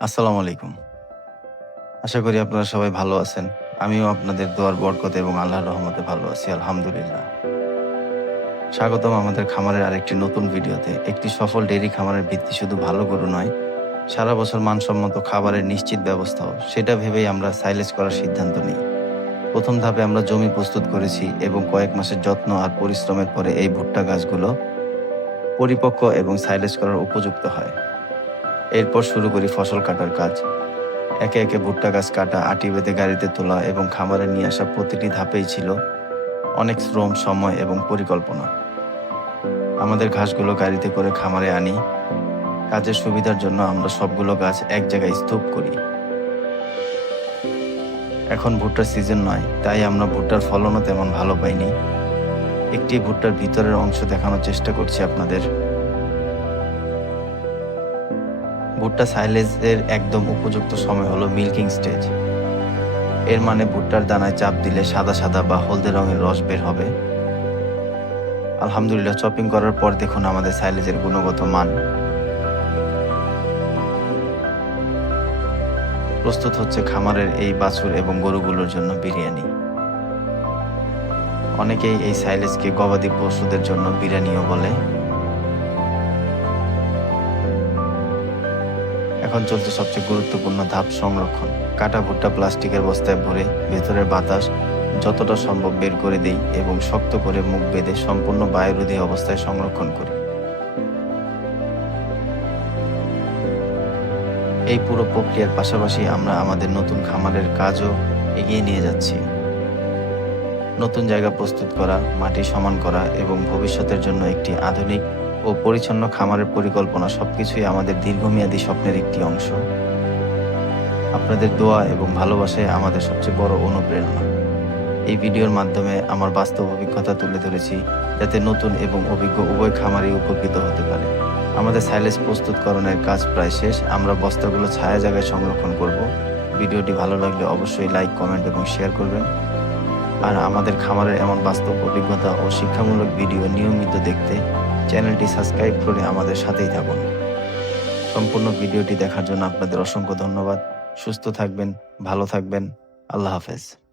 আসসালামু আলাইকুম। আশা করি আপনারা সবাই ভালো আছেন। আমিও আপনাদের দোয়ার বরকতে এবং আল্লাহর রহমতে ভালো আছি আলহামদুলিল্লাহ। স্বাগতম আমাদের খামারের আরেকটি নতুন ভিডিওতে। একটি সফল ডেইরি খামারের ভিত্তি শুধু ভালো গরু নয়, সারা বছর মানসম্মত খাবারের নিশ্চিত ব্যবস্থাও। সেটা ভেবেই আমরা সাইলেজ করার সিদ্ধান্ত নিই। প্রথম ধাপে আমরা জমি প্রস্তুত করেছি এবং কয়েক মাসের যত্ন আর পরিশ্রমের পরে এই ভুট্টা গাছগুলো পরিপক্ক এবং সাইলেজ করার উপযুক্ত হয়। এরপর শুরু করি ফসল কাটার কাজ। একে একে ভুট্টা গাছ কাটা, আটি বেঁধে গাড়িতে তোলা এবং খামারে নিয়ে আসা প্রতিটি ধাপেই ছিল অনেক শ্রম, সময় এবং পরিকল্পনা। আমাদের ঘাসগুলো গাড়িতে করে খামারে আনি। কাজের সুবিধার জন্য আমরা সবগুলো গাছ এক জায়গায় স্তূপ করি। এখন ভুট্টার সিজন নয়, তাই আমরা ভুট্টার ফলনও তেমন ভালো পাইনি। একটি ভুট্টার ভিতরের অংশ দেখানোর চেষ্টা করছি আপনাদের। ভুট্টা সাইলেজের একদম উপযুক্ত সময় হলো মিল্কিং স্টেজ। এর মানে ভুট্টার দানায় চাপ দিলে সাদা সাদা বা হলদে রঙের রস বের হবে। আলহামদুলিল্লাহ, চপিং করার পর দেখুন আমাদের সাইলেজের গুণগত মান। প্রস্তুত হচ্ছে খামারের এই বাছুর এবং গরুগুলোর জন্য বিরিয়ানি। অনেকেই এই সাইলেজকে গবাদি পশুদের জন্য বিরিয়ানিও বলে। এখন চলছে সবচেয়ে গুরুত্বপূর্ণ ধাপ, সংরক্ষণ। কাটা ভুট্টা প্লাস্টিকের বস্তায় ভরে ভেতরের বাতাস যতটা সম্ভব বের করে দেই এবং শক্ত করে মুখ বেঁধে সম্পূর্ণ বায়ুরোধী অবস্থায় সংরক্ষণ করি। এই পুরো প্রক্রিয়ার পাশাপাশি আমরা আমাদের নতুন খামারের কাজও এগিয়ে নিয়ে যাচ্ছি। নতুন জায়গা প্রস্তুত করা, মাটি সমান করা এবং ভবিষ্যতের জন্য একটি আধুনিক ও পরিচ্ছন্ন খামারের পরিকল্পনা সবকিছুই আমাদের দীর্ঘমেয়াদী স্বপ্নের একটি অংশ। আপনাদের দোয়া এবং ভালোবাসায় আমাদের সবচেয়ে বড় অনুপ্রেরণা। এই ভিডিওর মাধ্যমে আমার বাস্তব অভিজ্ঞতা তুলে ধরেছি, যাতে নতুন এবং অভিজ্ঞ উভয় খামারই উপকৃত হতে পারে। আমাদের সাইলেজ প্রস্তুতকরণের কাজ প্রায় শেষ। আমরা বস্তাগুলো ছায়া জায়গায় সংরক্ষণ করব। ভিডিওটি ভালো লাগলে অবশ্যই লাইক, কমেন্ট এবং শেয়ার করবেন। আর আমাদের খামারের এমন বাস্তব অভিজ্ঞতা ও শিক্ষামূলক ভিডিও নিয়মিত দেখতে চ্যানেলটি সাবস্ক্রাইব করে আমাদের সাথেই থাকুন। সম্পূর্ণ ভিডিওটি দেখার জন্য আপনাদের অসংখ্য ধন্যবাদ। সুস্থ থাকবেন, ভালো থাকবেন। আল্লাহ হাফেজ।